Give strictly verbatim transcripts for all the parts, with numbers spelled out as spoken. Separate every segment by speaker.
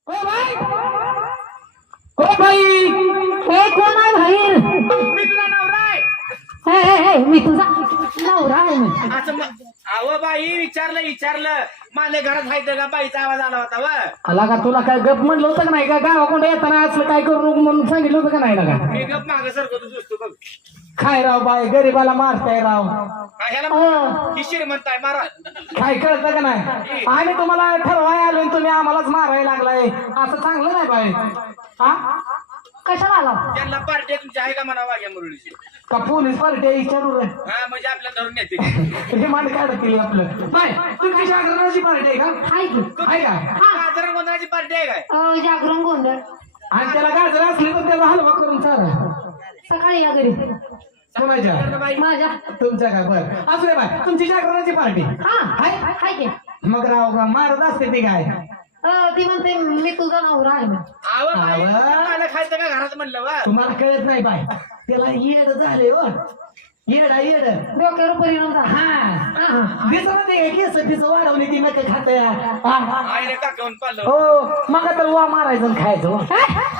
Speaker 1: ओ भाई ओ भाई
Speaker 2: ए कोण आहे बाहेर?
Speaker 3: मी तुला नवरा आहे.
Speaker 2: ए, ए, ए, मी तुझा नवरा आहे मी.
Speaker 3: असं मग अहो बाई विचारलं विचारलं माझ्या घरात माहिती का बाईचा आवाज आला होता वा
Speaker 1: आला का तुला काय गप म्हणलं होतं का नाही का गावाकडे येताना असलं काय करू नको म्हणून सांगितलं होतं का नाही ना का
Speaker 3: मी गप माग सरकतो दिसतो बघ
Speaker 1: काय राव बाय गरीबाला मारताय राव
Speaker 3: काय ह्याला
Speaker 2: हो.
Speaker 3: ही श्रीमंत आहे मारा
Speaker 1: काय कळतं का नाही आम्ही तुम्हाला ठरवाय आलो आणि तुम्ही आम्हालाच मारायला लागलाय असं चांगलं नाही बाय हा
Speaker 2: कशाला आला?
Speaker 3: त्यांना पार्टी तुमची आहे का म्हणा वाघ्या मुरळीची
Speaker 1: का पोलीस पार्टी विचारू रे
Speaker 3: हा म्हणजे आपल्या धरून येते
Speaker 1: हे मान काढतील आपलं बाय तुमची जागरणाची पार्टी आहे का
Speaker 2: आहे की?
Speaker 1: आहे का
Speaker 3: साधारण गोंधळाची पार्टी आहे काय
Speaker 2: अ, जागरण गोंधळ
Speaker 1: आणि त्याला गाजर असले तर त्याला हलवा करून चाल
Speaker 2: सकाळी या घरी
Speaker 1: कोणाच्या
Speaker 3: बाई
Speaker 2: माझ्या.
Speaker 1: तुमच्या का बर असू दे बाय तुमची जागरणाची पार्टी
Speaker 2: हा
Speaker 1: हाय
Speaker 2: हाय की?
Speaker 1: मग राव का मारत असते ते काय
Speaker 2: अ, ती म्हणते मी तुझा नवरा आहे म्हणे.
Speaker 3: आव बाई
Speaker 1: आव.
Speaker 3: मला खायचं का घरात म्हणलं वा
Speaker 1: तुम्हाला कळत नाही बाय त्याला येड झाले हो येड आहे, येड
Speaker 2: डोक्यावर परिणाम झाला.
Speaker 1: हा दिसत ते केस तिचं वाढवली ती नका खात
Speaker 3: आईने टाकून पाहिलं
Speaker 1: हो मग तर वा मारायचं आणि खायचं हो.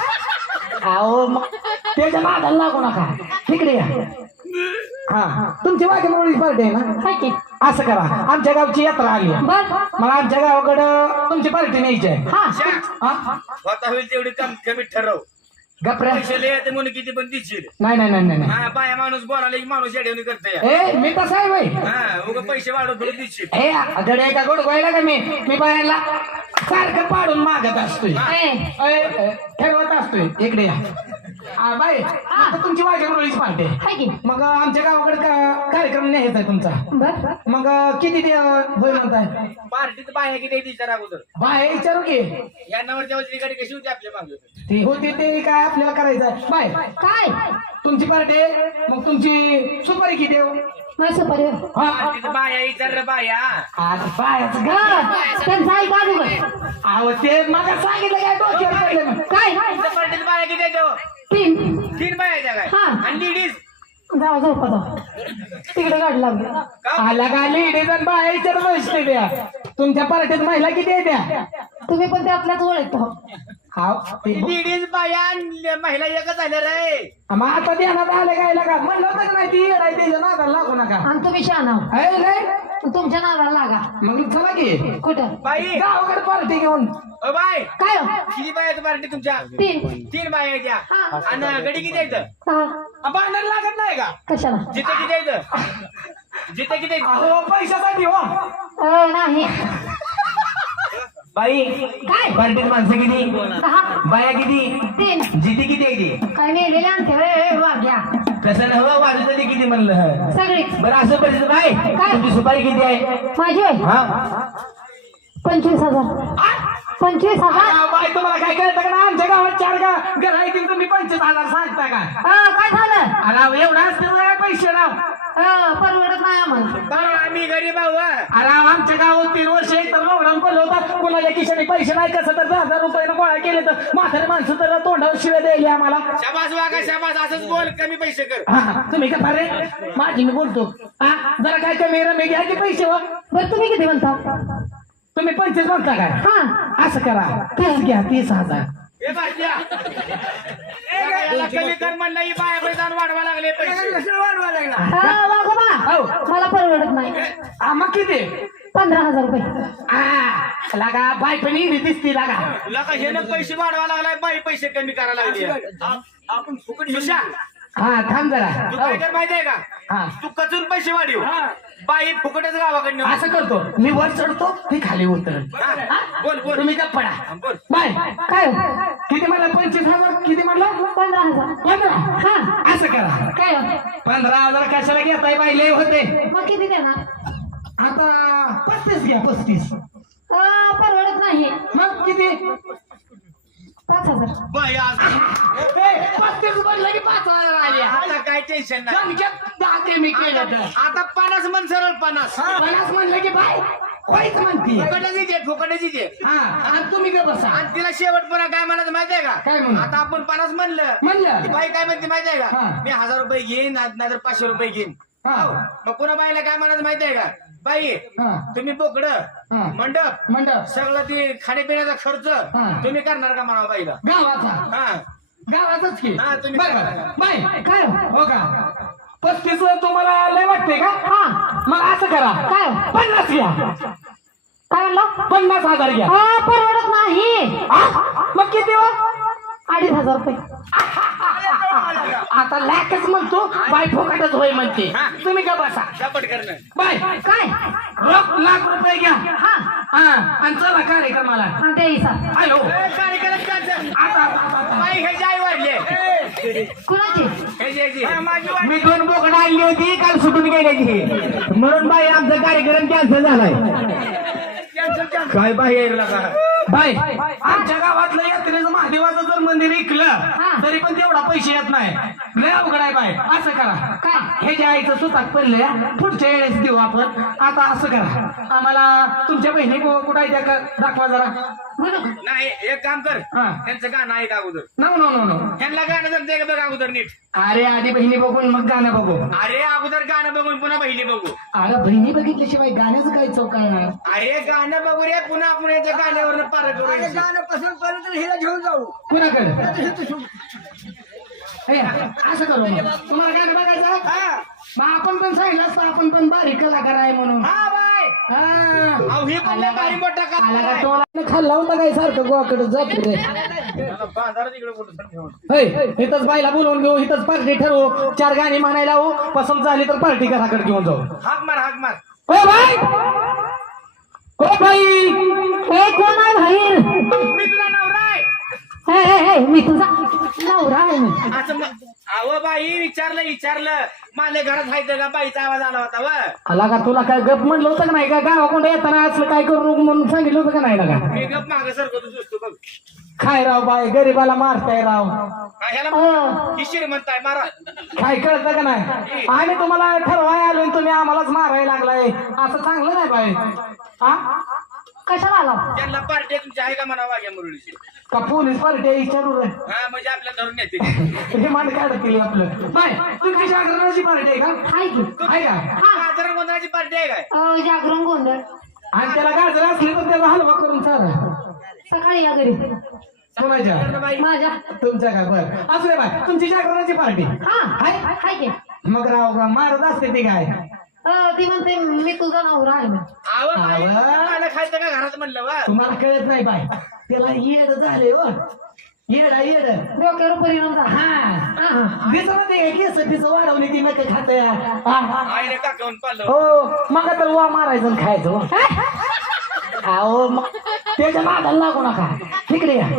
Speaker 1: अहो मग त्याच्या मागायला लागू नका तिकडे या हा तुमची वाघ्या मुरळी पार्टी आहे ना
Speaker 2: हाय की?
Speaker 1: असं करा आमच्या गावची यात्रा आली आहे.
Speaker 2: बर
Speaker 1: मग आमच्या गावाकडं तुमची पार्टी न्यायची आहे
Speaker 2: हा
Speaker 1: हा?
Speaker 3: होता होईल तेवढी कम कमी ठरव
Speaker 1: गप्रे
Speaker 3: पैसे लय येते म्हणून किती पण दिसशील
Speaker 1: नाही नाही नाही नाही नाही.
Speaker 3: हा बाया माणूस बोलायला की माणूस येडवणी करते
Speaker 1: ए मी कसं आहे बाई
Speaker 3: हा उगा पैसे वाढवत थोडं दिसशील
Speaker 1: हे गडे का गोड गोयला का मी मी बायाला सारखं पाडून मागत असतोय
Speaker 2: ए,
Speaker 1: ए, ए, ठरवत असतोय इकडे या आ, बाई आता तुमची वाघ्या मुरळीची पार्टी आहे.
Speaker 2: हाय की?
Speaker 1: मग आमच्या गावाकडे का- कार्यक्रम न्यायचा आहे तुमचा
Speaker 2: बर
Speaker 1: मग किती ते होय म्हणताय
Speaker 3: पार्टीत बाया किती विचार अगोदर
Speaker 1: बाय विचारू की
Speaker 3: या नवरच्या वजनी गाडी कशी होती आपल्या मागे
Speaker 1: ती होती ते काय आपल्याला करायचं आहे. बाय
Speaker 2: काय?
Speaker 1: तुमची पार्टी आहे मग तुमची सुपारी किती आहे हो?
Speaker 2: नाही सुपारी.
Speaker 1: हा
Speaker 3: पार्टीत बाया विचार बाया
Speaker 1: आता बायाचं गा
Speaker 2: हा, त्यांचं आहे का अगोदर?
Speaker 1: अहो ते मग सांगितलं काय डोक्यावर पडलं मग.
Speaker 2: काय?
Speaker 3: इथं पार्टीत बाया किती येतो
Speaker 2: तीन.
Speaker 3: तीन बाया येत्या काय
Speaker 2: हा.
Speaker 3: आणि लेडीज
Speaker 2: जाऊ जाऊ पदा तिकडे गाडी लागली.
Speaker 1: आला का लेडीज आणि बाया विचारत बसते त्या तुमच्या पार्टीत महिला किती आहे त्या
Speaker 2: तुम्ही पण त्यातल्याच ओळखतो.
Speaker 1: हा ते ब-
Speaker 3: लेडीज बाया आणि महिला एकच झाल्या रे
Speaker 1: मग आता ध्यानात आलं काय का म्हणलं होतं का नाही ती येड आहे त्याच्या नादाला लागू नका
Speaker 2: आणि तुम्ही शहाणा.
Speaker 1: आहे नाही
Speaker 2: तुमच्या नावाला लागा.
Speaker 1: मग चला की
Speaker 2: कुठं?
Speaker 3: बाई
Speaker 1: गावाकडे पार्टी घेऊन
Speaker 3: ओ बाय
Speaker 2: काय हो?
Speaker 3: किती बाया येतो पार्टी तुमच्या
Speaker 2: तीन.
Speaker 3: तीन बाया येत्या
Speaker 2: हा.
Speaker 3: आणि गडी किती येतं
Speaker 2: हा.
Speaker 1: भांडण लागत नाही का
Speaker 2: कशाला?
Speaker 3: जिथे किती येतं जिथे किती येतं?
Speaker 1: अहो पैशासाठी हो
Speaker 2: अ, नाही.
Speaker 1: बाई
Speaker 2: काय?
Speaker 1: पार्टीत माणसं किती
Speaker 2: दहा.
Speaker 1: बाया किती
Speaker 2: तीन.
Speaker 1: जिथे किती आहे ती
Speaker 2: काय मेलेले आणते रे वाघ्या
Speaker 1: कसं नव्हतं वाजवली किती म्हणलं
Speaker 2: सगळीच.
Speaker 1: बरं असं परिस्थिती बाय
Speaker 2: काय?
Speaker 1: तुमची सुपारी किती आहे
Speaker 2: माझी होय?
Speaker 1: हा
Speaker 2: पंचवीस हजार. पंचवीस हजार.
Speaker 1: आ, बाई तुम्हाला काय कळतं का ना आमच्या गावात चार का घर आहे की तुम्ही पंचवीस हजार सांगता का
Speaker 2: अ, काय झालं?
Speaker 1: अरे एवढा असते काय पैसे राव
Speaker 2: अ, परवडत नाही आम्हाला.
Speaker 3: बाबा आम्ही गरीब आहो हा.
Speaker 1: अरे आमच्या गावात तीन वर्ष एक तर लॉकडाऊन पडलं होतं कोणाच्या खिशाने पैसे नाही कसं तर दहा हजार रुपये गोळा केले तर म्हातारे माणसं तर तोंडावर शिव्या द्यायली आम्हाला
Speaker 3: शाबास वागा शाबास असंच बोल कमी पैसे कर
Speaker 1: हा तुम्ही का रे माझी मी बोलतो हा जरा काय कमी रमे घ्या की पैसे व
Speaker 2: बरं तुम्ही किती म्हणता?
Speaker 1: तुम्ही पंचवीस म्हणता काय
Speaker 2: हा.
Speaker 1: असं करा तीस घ्या तीस हजार
Speaker 3: हे बाटल्या ए, याला कमी कर म्हणलं ही बाया पैसा वाढवा लागले पैसे वाढवा लागला
Speaker 2: हा, वाघोबा.
Speaker 1: हो.
Speaker 2: मला परवडत नाही.
Speaker 1: हा, मग किती
Speaker 2: पंधरा हजार रुपये.
Speaker 1: आ, लागा बाय पण इडी दिसती लागा
Speaker 3: लका ह्यानं पैसे वाढवा लागलाय बाई पैसे कमी करायला लागले आपण फुकट सुशा
Speaker 1: हा थांब जरा
Speaker 3: तू काय कर माहितीये का
Speaker 1: हा
Speaker 3: तू कचून पैसे वाढीव बाई फुकटच गावाकडनं
Speaker 1: असं करतो मी वर चढतो ती खाली उतर
Speaker 3: हा, बोल बोल
Speaker 1: तुम्ही का पडा
Speaker 3: हा, बोल
Speaker 1: बाय
Speaker 2: काय?
Speaker 1: किती म्हणला पंचवीस हजार किती म्हणलं
Speaker 2: पंधरा हजार.
Speaker 1: पंधरा
Speaker 2: हा.
Speaker 1: असं करा
Speaker 2: काय हो?
Speaker 1: पंधरा हजार कशाला घेताय बाई लय होते
Speaker 2: मग किती देणार?
Speaker 1: आता पस्तीस घ्या पस्तीस
Speaker 2: अ, परवडत नाही.
Speaker 1: मग किती
Speaker 2: पाच हजार.
Speaker 3: बाई आज
Speaker 1: ए, पस्तीस म्हणलं की पाच हजार आले
Speaker 3: आता काय टेन्शन नाही
Speaker 1: समक्यात दहा ते मी केलं तर
Speaker 3: आता पन्नास मन सरळ पन्नास
Speaker 1: पन्नास म्हणलं की बाय काहीच म्हणती
Speaker 3: फुकटाची दे फुकटाची दे
Speaker 1: हा आणि तुम्ही का बसा
Speaker 3: आणि तिला शेवटपर्यंत काय म्हणायचं माहितीये का
Speaker 1: काय म्हणू?
Speaker 3: आता आपण पन्नास म्हणलं
Speaker 1: म्हणलं
Speaker 3: ती बाई काय म्हणते माहितीये
Speaker 1: हा.
Speaker 3: का मी हजार रुपये घेईन नाहीतर पाचशे रुपये घेईन
Speaker 1: हा.
Speaker 3: हो. मग पुन्हा बाईला काय म्हणायचं माहितीये का बाई
Speaker 1: हा
Speaker 3: तुम्ही बोकड
Speaker 1: हा.
Speaker 3: मंडप
Speaker 1: मंडप
Speaker 3: सगळं ते खाण्यापिण्याचा खर्च
Speaker 1: हा.
Speaker 3: तुम्ही करणार का मला बाईला
Speaker 1: गावाचा
Speaker 3: हा
Speaker 1: गावाचाच की
Speaker 3: हा, तुम्ही
Speaker 1: बरं,
Speaker 3: करा.
Speaker 1: बरं. बाय
Speaker 2: काय
Speaker 1: हो का पस्तीस तुम्हाला लय वाटते का
Speaker 2: हा
Speaker 1: मग असं करा
Speaker 2: काय
Speaker 1: पन्नास घ्या
Speaker 2: काय म्हणलं
Speaker 1: पन्नास हजार घ्या
Speaker 2: हा परवडत नाही
Speaker 1: आ? मग किती हो
Speaker 2: अडीच हजार रुपये
Speaker 1: आता लॅकच म्हणतो बाय फुकटच होय म्हणते
Speaker 3: हा.
Speaker 1: तुम्ही का बसा
Speaker 3: झपट करणं
Speaker 1: बाय
Speaker 2: काय
Speaker 1: रोख लाख रुपये घ्या
Speaker 2: हा
Speaker 1: हा आणि चला कार्यक्रमाला
Speaker 2: हा ते हिसाब
Speaker 1: हॅलो
Speaker 3: ए, कार्यक्रम करायचं.
Speaker 1: आता आता, आता, आता.
Speaker 3: बाई हे जाई वाढले
Speaker 2: कुणाची
Speaker 3: हे जे- जे. माझी वाढली.
Speaker 1: मी दोन बोकडं आणली होती काल सुटून गेल्याची म्हणून बाई आमचा कार्यक्रम कॅन्सल झालाय
Speaker 3: कॅन्सल, कॅन्सल.
Speaker 1: काय बाहेर बाय आमच्या गावातलं यात्रेचं महादेवाचं जर मंदिर ऐकलं तरी पण तेवढा पैसे येत नाही लय अवघड आहे बाय असं करा
Speaker 2: काय?
Speaker 1: हे जे आईचं सुताक पडले पुढच्या वेळेस देऊ आपण आता असं करा आम्हाला तुमच्या बहिणी कु- कुठं आहे त्या का दाखवा जरा
Speaker 2: म्हणू
Speaker 3: नाही एक काम कर
Speaker 1: हा.
Speaker 3: त्यांचं गाणं ऐक अगोदर
Speaker 1: नो नो नो नो
Speaker 3: त्यांना गाणं जमते का बघ अगोदर नीट
Speaker 1: अरे आधी बहिणी बघून मग गाणं बघू
Speaker 3: अरे अगोदर गाणं बघून पुन्हा बहिणी बघू
Speaker 1: अरे बहिणी बघितल्याशिवाय गाण्याचं काही चौकळणार
Speaker 3: अरे गाणं बघू रे पुन्हा पुन्हा याच्या गाण्यावर पार करू गाणं पसंत करू तर हिला घेऊन जाऊ
Speaker 1: कुणाकडे हे, असं करू मग. तुम्हाला गाणं बघायचं
Speaker 3: हा
Speaker 1: मग आपण पण सांगितलं असतं आपण पण बारीक कलाकार आहे म्हणून
Speaker 3: हा बाय
Speaker 1: हा.
Speaker 3: अहो ही पण लय भारी मोठा
Speaker 1: आला का
Speaker 3: का
Speaker 1: टोळा खाल्ला होता काय सारखं गोवाकडे जात रे
Speaker 3: बाजारात इकडे कुठं घेऊन
Speaker 1: हे इथंच बाईला बोलवून घेऊ इथंच पार्टी ठरवू चार गाणी म्हणायला हो पसंत झाली तर पार्टी घराकडे घेऊन जाऊ
Speaker 3: हाक मार हाक मार
Speaker 1: ओ भाई ओ भाई
Speaker 2: ए कोण आहे बाहेर
Speaker 3: मी तुला नवरा आहे
Speaker 2: ए, ए, ए, मी तुझा नवरा आहे मी
Speaker 3: असं मग अहो बाई विचारलं विचारलं माझ्या घरात हायचं का बाईचा आवाज आला होता व
Speaker 1: आला का तुला काय गप म्हणलं होतं का नाही का गावाकडून येताना असलं काय करू नको म्हणून सांगितलं होतं का नाही ना का
Speaker 3: मी गप माग सरकतो दिसतो बघ
Speaker 1: काय राव बाई गरीबाला मारताय राव
Speaker 3: हा, ह्याला
Speaker 2: अ,
Speaker 3: ही श्रीमंत आहे मारा
Speaker 1: काय कळतं का नाही आम्ही तुम्हाला ठरवाय आलो आणि तुम्ही आम्हालाच मारायला लागलाय असं चांगलं नाही बाई हा
Speaker 2: कशाला आला
Speaker 3: त्यांना पार्टी तुमची आहे का म्हणा वाघ्या मुरळीची
Speaker 1: का पोलीस पार्टी विचारू रे
Speaker 3: हा म्हणजे आपल्याला धरून येते
Speaker 1: रिमांड काढतील आपलं बाय तुमची जागरणाची पार्टी आहे का
Speaker 2: हाय की
Speaker 1: आहे का
Speaker 3: साधारण गोंधळाची पार्टी आहे काय
Speaker 2: अ, जागरण गोंधळ
Speaker 1: आणि त्याला गाजर असली तर त्याला हलवा करून चाल
Speaker 2: सकाळी या घरी
Speaker 1: कोणाच्या
Speaker 3: बाई
Speaker 2: माझ्या
Speaker 1: तुमच्या का बर असू दे बाय तुमची जागरणाची पार्टी
Speaker 2: हा हाय हाय की
Speaker 1: मग राव का मारत असते ती काय
Speaker 2: अ, ती म्हणते मी तुझा नवरा आहे म्हणे.
Speaker 3: आव बाई,
Speaker 1: आव.
Speaker 3: मला खायचं का घरात म्हणलं वा
Speaker 1: तुम्हाला कळत नाही बाय त्याला येड झाले हो येड आहे, येड
Speaker 2: डोक्यावर परिणाम झाला
Speaker 1: हा दिसत ते केस तिचं वाढवली ती नका खात
Speaker 3: आईने का घेऊन पाहिलं
Speaker 1: हो मग तर वा मारायचं आणि खायचं हो. अहो मग त्याच्या नादाला लागू नका तिकडे या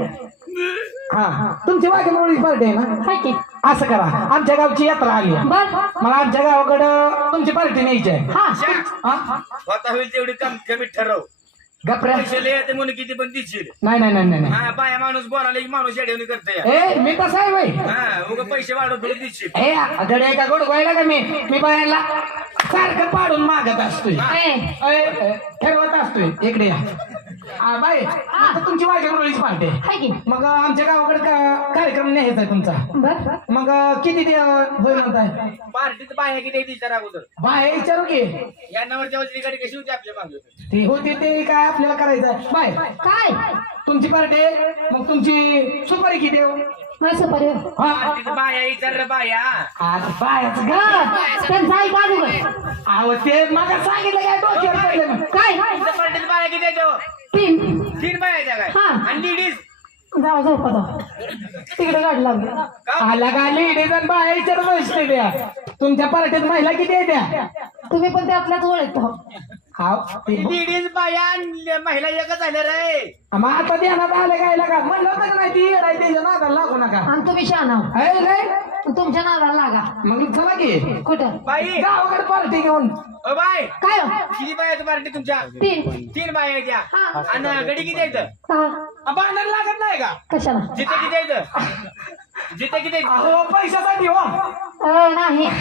Speaker 1: हा तुमची वाघे मुरळी पार्टी आहे ना
Speaker 2: हाय की
Speaker 1: असं करा आमच्या गावची यात्रा आली आहे.
Speaker 2: बर
Speaker 1: मला आमच्या गावाकडं तुमची पार्टी न्यायची आहे
Speaker 2: हा
Speaker 1: हा?
Speaker 3: स्वतः होईल तेवढी कम कमी ठरव
Speaker 1: गप्रे
Speaker 3: पैसे लय येते म्हणून किती पण दिसशील
Speaker 1: नाही नाही नाही नाही नाही.
Speaker 3: हा बाया माणूस बोलायला की माणूस येडवणी करते
Speaker 1: ए मी कसं आहे बाई
Speaker 3: हा उगा पैसे वाढवून थोडी दिसशील
Speaker 1: ए गडे का गोड गोयला का मी मी बायांना सारखं पाडून मागत असतोय
Speaker 2: ए,
Speaker 1: ए, ए, ठरवत असतोय इकडे या आ, बाई आता तुमची वाघे मुरळीची पार्टी आहे.
Speaker 2: हाय की
Speaker 1: मग आमच्या गावाकडे का- कार्यक्रम न्यायचा आहे तुमचा
Speaker 2: बर
Speaker 1: मग किती दे- होय म्हणताय
Speaker 3: पार्टीत बाया किती विचार अगोदर
Speaker 1: बाय विचारू की
Speaker 3: या नवरच्या वजनी गाडी कशी होती आपल्या मागे
Speaker 1: ती होती ते काय आपल्याला करायचं आहे. बाय
Speaker 2: काय
Speaker 1: तुमची पार्टी आहे, मग तुमची सुपारी किती देऊ
Speaker 2: माझं परिवार
Speaker 1: हा
Speaker 3: पार्टीत बाया विचार रे बाया
Speaker 1: आता बायाचं गा
Speaker 2: हा, त्यांचं ऐक अगोदर
Speaker 1: अहो ते मला सांगितलं काय डोक्यावर पडलं ना.
Speaker 2: काय
Speaker 3: तुमच्या पार्टीत बाया किती येतो
Speaker 2: तीन
Speaker 3: तीन बाया येत्या काय
Speaker 2: हा.
Speaker 3: आणि लेडीज
Speaker 2: जाऊ जाऊ पदा तिकडे गाडी लागली
Speaker 1: आला का लेडीज आणि बाया विचार बसते त्या तुमच्या पार्टीत महिला किती आहे त्या
Speaker 2: तुम्ही पण त्यातल्याच ओळखतो
Speaker 1: हा ते
Speaker 3: लेडीज बाया आणि महिला एकच झाल्या रे
Speaker 1: मग आता ध्यानात आलं काय लागा म्हणलं होतं का नाही ती येड आहे त्याच्या नादाला लागू नका
Speaker 2: आणि तुम्ही शहाणा
Speaker 1: आहे काय
Speaker 2: तुमच्या नावाला लागा
Speaker 1: मग चला की
Speaker 2: कुठं
Speaker 3: बाई
Speaker 1: गावाकडे पार्टी घेऊन
Speaker 3: ओ बाय
Speaker 2: काय हो?
Speaker 3: किती बाया आहेत पार्टी तुमच्या
Speaker 2: तीन
Speaker 3: तीन बाया येत्या
Speaker 2: हा.
Speaker 3: आणि गडी किती येतं
Speaker 2: हा
Speaker 1: बांधर लागत नाही का
Speaker 2: कशाला
Speaker 3: जिथे किती येतं जिथे किती येतं
Speaker 1: अहो पैशासाठी हो
Speaker 2: अ, नाही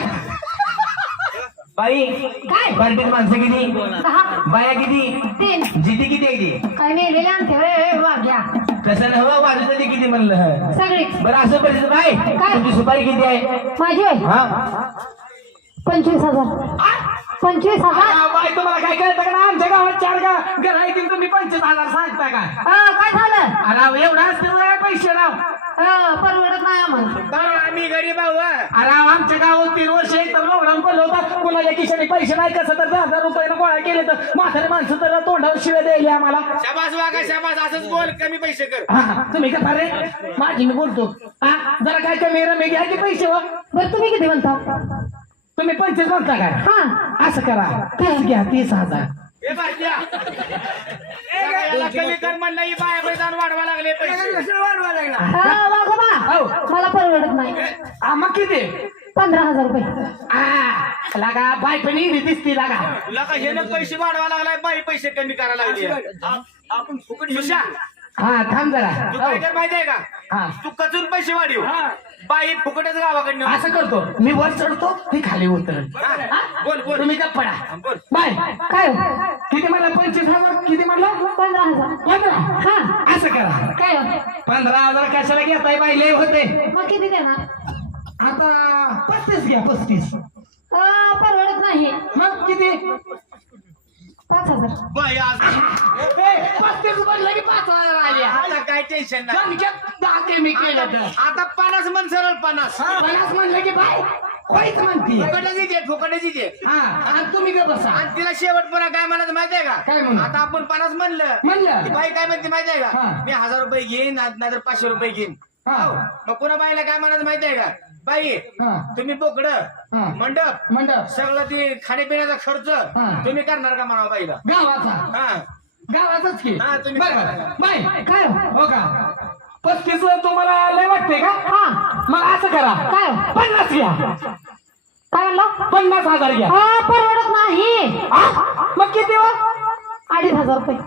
Speaker 1: बाई
Speaker 2: काय
Speaker 1: पार्टीत माणसं किती
Speaker 2: दहा
Speaker 1: बाया किती
Speaker 2: तीन
Speaker 1: जिथे किती आहे ती
Speaker 2: काय मेलेले आणते होय, वाघ्या
Speaker 1: कसं नव्हं वाजत किती म्हणलं
Speaker 2: सगळीच
Speaker 1: बरं असं परिस्थिती बाय
Speaker 2: काय?
Speaker 1: तुमची सुपारी किती आहे
Speaker 2: माझी होय
Speaker 1: हा
Speaker 2: पंचवीस हजार पंचवीस हजार
Speaker 1: आ, बाई तुम्हाला काय कळतं का ना आमच्या गावात चार का घर आहे की तुम्ही पंचवीस हजार सांगता का
Speaker 2: हा, काय झालं
Speaker 1: अरे एवढा असतील काय पैसे राव
Speaker 2: हा, परवडत नाही आम्हाला
Speaker 3: बाबा आम्ही गरीब आहो हा.
Speaker 1: अरे आमच्या गावात तीन वर्ष एक तर लॉकडाऊन पडलं होतं कुणाच्या खिशाने पैसे नाही कसं तर दहा हजार रुपयानं गोळा केले तर म्हातारे माणसं तर तोंडावर शिव्या द्यायला आम्हाला
Speaker 3: शाबास वागा शाबास असंच बोल कमी पैसे कर
Speaker 1: हा, तुम्ही का रे माझी मी बोलतो हा जरा काय कमी रमे घ्या की पैसे व
Speaker 2: बरं तुम्ही किती म्हणता
Speaker 1: तुम्ही पंचवीस म्हणता काय
Speaker 2: हा
Speaker 1: असं करा तीस घ्या तीस हजार
Speaker 3: ए बारक्या. बघा, याला कमी कर म्हणलं ही बाया पैसा वाढवा लागले पैसे वाढवा लागला
Speaker 2: हा, वाघोबा
Speaker 1: हो.
Speaker 2: मला परवडत नाही
Speaker 1: हा, मग किती
Speaker 2: पंधरा हजार रुपये
Speaker 1: आ, लागा बाय पण इडी दिसती लागा
Speaker 3: तुला का हे पैसे वाढवा लागलाय बाई पैसे कमी करायला लागले आपण फुकट सुशा
Speaker 1: हा थांब जरा
Speaker 3: तू
Speaker 1: हो.
Speaker 3: काय कर माहितीये का
Speaker 1: हा
Speaker 3: तू कचून पैसे वाढीव बाई फुकटच गावाकडनं
Speaker 1: असं करतो मी वर चढतो ती खाली उतरत
Speaker 3: हा, बोल बोल
Speaker 1: तुम्ही का पडा
Speaker 3: बोल
Speaker 1: बाय
Speaker 2: काय हो?
Speaker 1: किती म्हणला पंचवीस हजार किती म्हणलं
Speaker 2: पंधरा हजार
Speaker 1: पंधरा
Speaker 2: हा
Speaker 1: असं करा
Speaker 2: काय हो?
Speaker 1: पंधरा हजार कशाला घेताय बाई लय होते
Speaker 2: मग किती देणार
Speaker 1: आता पस्तीस घ्या पस्तीस
Speaker 2: अ, परवडत नाही
Speaker 1: मग किती
Speaker 2: पाच हजार
Speaker 3: बाई आज
Speaker 1: ए, पस्तीस म्हणलं की पाच हजार आले
Speaker 3: आता काय टेन्शन नाही
Speaker 1: समक्यात दहा ते मी केलं तर
Speaker 3: आता पन्नास म्हण सरळ पन्नास
Speaker 1: पन्नास म्हणलं की बाय होईच म्हणती
Speaker 3: फुकटच येते फुकटच येते
Speaker 1: हा आणि तुम्ही का बसा
Speaker 3: आणि तिला शेवटपर्यंत काय म्हणायचं माहितीये का
Speaker 1: काय म्हणू?
Speaker 3: आता आपण पन्नास म्हणलं
Speaker 1: म्हणलं
Speaker 3: ती बाई काय म्हणते माहितीये का
Speaker 1: हा.
Speaker 3: मी हजार रुपये घेईन नाहीतर पाचशे रुपये घेईन
Speaker 1: हा
Speaker 3: मग पुन्हा बाईला काय म्हणायचं माहितीये का बाई
Speaker 1: हा
Speaker 3: तुम्ही बोकड
Speaker 1: हा.
Speaker 3: मंडप
Speaker 1: मंडप
Speaker 3: सगळं ते खाण्यापिण्याचा खर्च
Speaker 1: हा.
Speaker 3: तुम्ही करणार का म्हणावं बाईला
Speaker 1: गावाचा
Speaker 3: हा
Speaker 1: गावाचाच की
Speaker 3: हा, तुम्ही
Speaker 1: बरं
Speaker 3: करा.
Speaker 1: बरं. बाय
Speaker 2: काय हो?
Speaker 1: हो का पस्तीस तुम्हाला लय वाटते का
Speaker 2: हा
Speaker 1: मग असं करा
Speaker 2: काय?
Speaker 1: पन्नास घ्या
Speaker 2: काय म्हणलं
Speaker 1: पन्नास हजार घ्या
Speaker 2: हा, परवडत नाही
Speaker 1: आ? मग किती हो
Speaker 2: अडीच हजार रुपये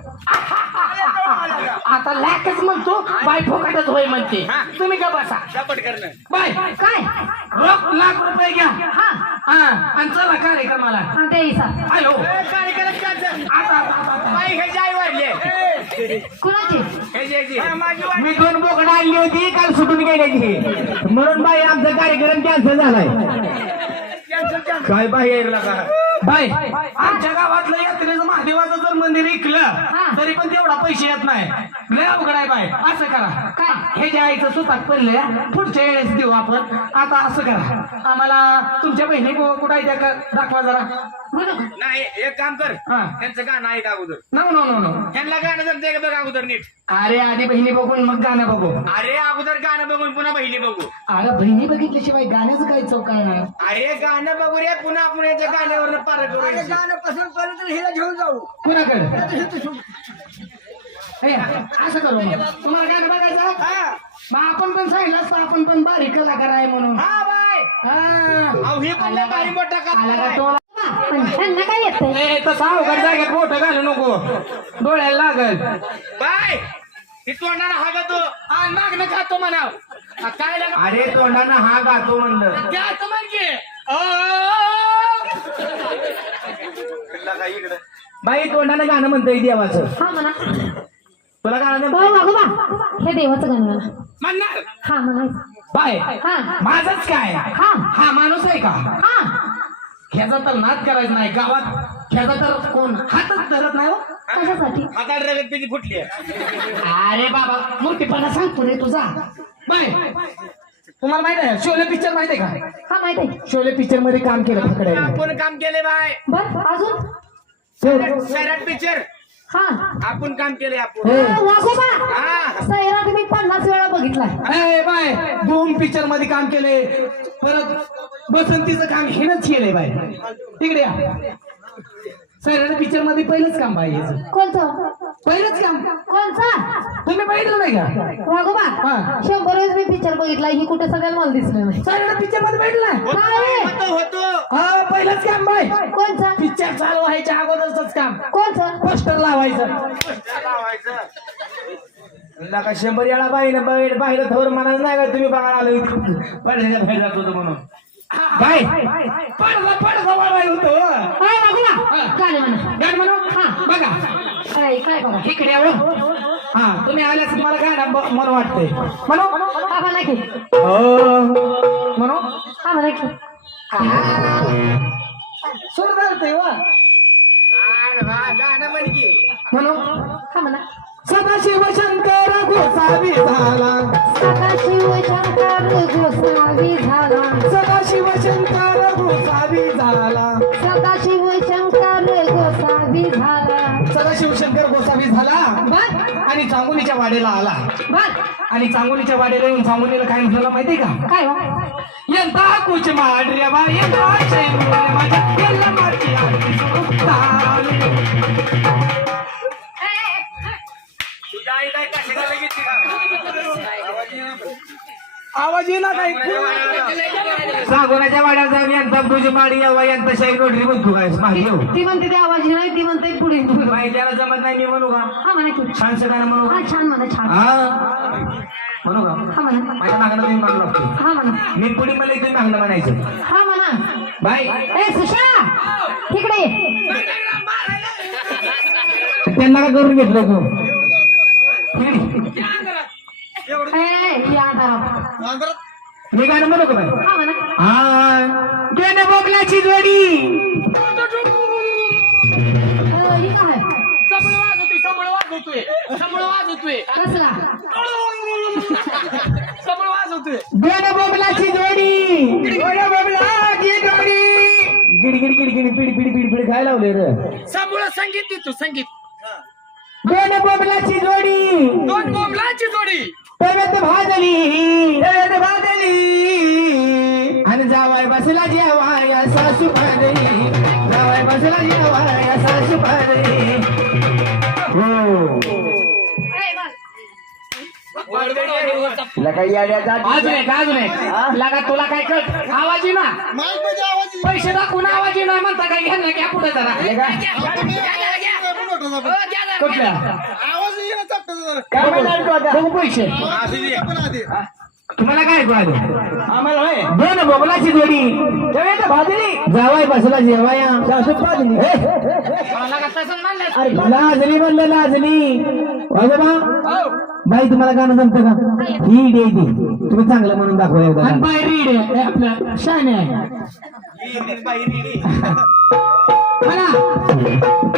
Speaker 1: आता लॅकच म्हणतो बाय फोकाटच होय म्हणते
Speaker 3: हा.
Speaker 1: तुम्ही का बसा
Speaker 3: झपट करणं
Speaker 1: बाय
Speaker 2: काय
Speaker 1: रोख लाख रुपये घ्या
Speaker 2: हा
Speaker 1: हा आणि चला कार्यक्रमाला
Speaker 2: हा, ते हिसाब
Speaker 1: आयो
Speaker 3: ए, कार्यक्रम cancel.
Speaker 1: आता आता, आता, आता.
Speaker 3: बाई हे जाई वाढले
Speaker 2: कुणाची
Speaker 3: हे जे- जे. माझी वाढ-
Speaker 1: मी दोन बोकडं आणली होती काल सुटून गेल्याची म्हणून बाई आमचा कार्यक्रम कॅन्सल झालाय
Speaker 3: cancel, cancel.
Speaker 1: काय बाई यायला का बाई आमच्या गावातलं यात्रेचं महादेवाचं जर मंदिर ऐकलं तरी पण तेवढा पैसे येत नाही लय अवघड आहे बाई असं करा
Speaker 2: काय
Speaker 1: हे जे आईचं सुताक पडलंय पुढच्या वेळेस देऊ आपण आता असं करा आम्हाला तुमच्या बहिणी कु- कुठं आहे त्या का दाखवा जरा
Speaker 2: बोलू का?
Speaker 3: नाही एक काम कर
Speaker 1: हा.
Speaker 3: त्यांचं गाणं ऐक अगोदर
Speaker 1: नो नो नो नो
Speaker 3: त्यांना गाणं जमते का बघ अगोदर नीट
Speaker 1: अरे आधी बहिणी बघून मग गाणं बघू
Speaker 3: अरे अगोदर गाणं बघून पुन्हा बहिणी बघू
Speaker 1: अरे बहिणी बघितल्याशिवाय गाण्याचं काय चौकळणार
Speaker 3: अरे गाणं बघू रे पुन्हा आपण याच्या गाण्यावर पार करू गाणं पसंत करू तर हिला घेऊन जाऊ
Speaker 1: कुणाकडे हे, असं करू मग. तुम्हाला गाणं बघायचं आहे? मग आपण पण सांगितलं असतं आपण पण बारीक कलाकार आहे म्हणून
Speaker 3: हा बाय
Speaker 1: हा.
Speaker 3: अहो ही पण लय भारी मोठा
Speaker 1: आला का
Speaker 3: कलाकार
Speaker 1: तो?
Speaker 2: हा, पण त्यांना काय येतंय
Speaker 1: ए, तसं अवघड जागेत मोठं घालू नको डोळ्याला लागल
Speaker 3: बाय ती तोंडाला हा का तो
Speaker 1: आणि मागणं खातो म्हणाव आ, काय लाग-
Speaker 3: अरे तोंडानं हा गातो म्हणलं
Speaker 1: द्यायचं म्हणजे
Speaker 3: बाई तोंडानं गाणं म्हणतोय देवाचं
Speaker 2: हा म्हणा
Speaker 3: तुला गाणं
Speaker 2: हो वाघोबा हे देवाचं गाणं म्हणा
Speaker 1: म्हणणार
Speaker 2: हा म्हणायचं
Speaker 1: बाय
Speaker 2: हा
Speaker 1: माझच काय
Speaker 2: हा
Speaker 1: हा माणूस आहे का
Speaker 2: हा
Speaker 1: ह्याचा तर नाद करायचा नाही गावात ह्याचा तर कोण हातच धरत नाही हो.
Speaker 2: कशासाठी
Speaker 3: आता रगत पिची फुटली
Speaker 1: अरे बाबा मूर्तीपणा सांगतो रे तुझा बाय तुम्हाला माहित आहे शोले पिक्चर माहित आहे का
Speaker 2: हा माहित आहे
Speaker 1: शोले पिक्चर मध्ये काम केलं फकड्याने
Speaker 3: आपण काम केले बाय
Speaker 2: बर अजून
Speaker 3: सैराट पिक्चर
Speaker 2: हा
Speaker 3: आपण काम केले आपण
Speaker 1: हे.
Speaker 2: वाघोबा
Speaker 3: हा
Speaker 2: सैराट मी पन्नास वेळा बघितलाय
Speaker 1: ए, बाय दोन पिक्चर मध्ये काम केले परत बसंतीचं काम हिनच केलंय बाय तिकडे या सैराट पिक्चर मध्ये पहिलंच काम बाय याचं
Speaker 2: कोणचं
Speaker 1: पहिलंच काम
Speaker 2: कोणचा
Speaker 1: तुम्ही बघितलं नाही का
Speaker 2: वाघोबा
Speaker 1: हा.
Speaker 2: शंभर वेळेस मी पिक्चर बघितला ही कुठे सगळ्याला मला दिसलं नाही
Speaker 1: सैराट पिक्चर मध्ये भेटला
Speaker 2: काय
Speaker 3: होतो होतो
Speaker 1: हा पहिलंच काम बाय
Speaker 2: कोणचा
Speaker 1: पिक्चर चालू व्हायच्या अगोदरच काम
Speaker 2: कोणचं
Speaker 1: पोस्टर लावायचं
Speaker 3: का शंभर याला बाई बाहेर बाहेर थोर म्हणाल नाही का तुम्ही बघायला आलो पडद्याच्या बाहेर जात होतो म्हणून
Speaker 1: बाय पडला पडला वाढवाय होतो
Speaker 2: काय वाघोबा काय म्हणा
Speaker 1: गाड म्हणू
Speaker 2: हा.
Speaker 1: बघा
Speaker 2: काय काय बघा
Speaker 1: इकडे यावं हा तुम्ही आल्यास मला गाणं ब- म्हणू वाटतंय म्हणू
Speaker 2: हा म्हणा की
Speaker 1: हो म्हणू
Speaker 2: हा म्हणा की
Speaker 1: सूर धरते वा
Speaker 3: आणि वा, गाणं म्हण की.
Speaker 1: म्हणून
Speaker 2: हा म्हणा
Speaker 1: सदाशिव शंकर गोसावी झाला
Speaker 2: सदाशिव शंकर गोसावी झाला
Speaker 1: सदाशिव शंकर गोसावी झाला
Speaker 2: सदाशिव शंकर गोसावी झाला
Speaker 1: सदाशिव शंकर गोसावी झाला
Speaker 2: बर
Speaker 1: आणि चांगुलीच्या वाडेला आला
Speaker 2: बर
Speaker 1: आणि चांगुलीच्या वाडेला येऊन चांगुलीला काय म्हटलं माहितीये का
Speaker 2: काय हो
Speaker 1: यंदा कुछ माड्या बा यंदा शेंगुळे माझ्या यंदा माती आरती सुताली.
Speaker 3: तुझ्या आई काय कशी करायला घेतली का?
Speaker 1: आवाज येईना काय सागोनाच्या वाड्यात जाऊन यंदा तुझी माडी यावा यंदा शाही रोडरी बघू काय मागे येऊ
Speaker 2: ती म्हणते ते आवाज नाही ती म्हणते पुढे
Speaker 1: माहितीला जमत नाही मी म्हणू का
Speaker 2: हा म्हणा की
Speaker 1: छानसं गाणं म्हणू का
Speaker 2: हा छान म्हणा छान
Speaker 1: हा म्हणू का
Speaker 2: हा म्हणा
Speaker 1: माझ्या मागणं तुम्ही म्हणू लागतो
Speaker 2: हा म्हणा
Speaker 1: मी पुढे मला तुम्ही मागणं म्हणायचं
Speaker 2: हा म्हणा
Speaker 1: बाय
Speaker 2: ए सुषा तिकडे ये.
Speaker 1: त्यांना का करून घेतलं तू
Speaker 2: ए या अंधारात.
Speaker 1: मी गाणं म्हणू का बाई
Speaker 2: हा म्हणा
Speaker 1: हा देणे बोगल्याची जोडी
Speaker 2: अ, ही काय
Speaker 3: सबळ वाजवतोय सबळ वाजवतोय सबळ वाजवतोय
Speaker 2: कसला
Speaker 3: सबळ वाजवतोय
Speaker 1: देणे बोगल्याची जोडी देणे बोगल्याची जोडी गिड गिड गिड गिड पिड पिड पिड पिड काय लावले रे
Speaker 3: सबळ संगीत देतो संगीत
Speaker 1: देणे बोगल्याची जोडी
Speaker 3: दोन बोंबलाची जोडी
Speaker 1: तव्यात भाजली तव्यात भाजली आणि जावाय बसला जेवाया सासू भाजली जावाय बसला जेवाया सासू भाजली हो अजून एक अजून एक लगा तुला काय कळ आवाज ना पैसे दाखवून आवाज नाही म्हणता काय घ्या ना घ्या पुढे जरा कुठल्या काय म्हणाल तू आता? बघू पैसे तुम्हाला काय कळाले आम्हाला दोन बोगलाची जोडी भाजली जावाय बसला जेवाया सासू भाजली अरे लाजली म्हणलं लाजली बा बाई तुम्हाला गाणं जमतं का ही डे दे तुम्ही चांगलं म्हणून दाखवा एकदा बाय रीड आपलं शान आहे मला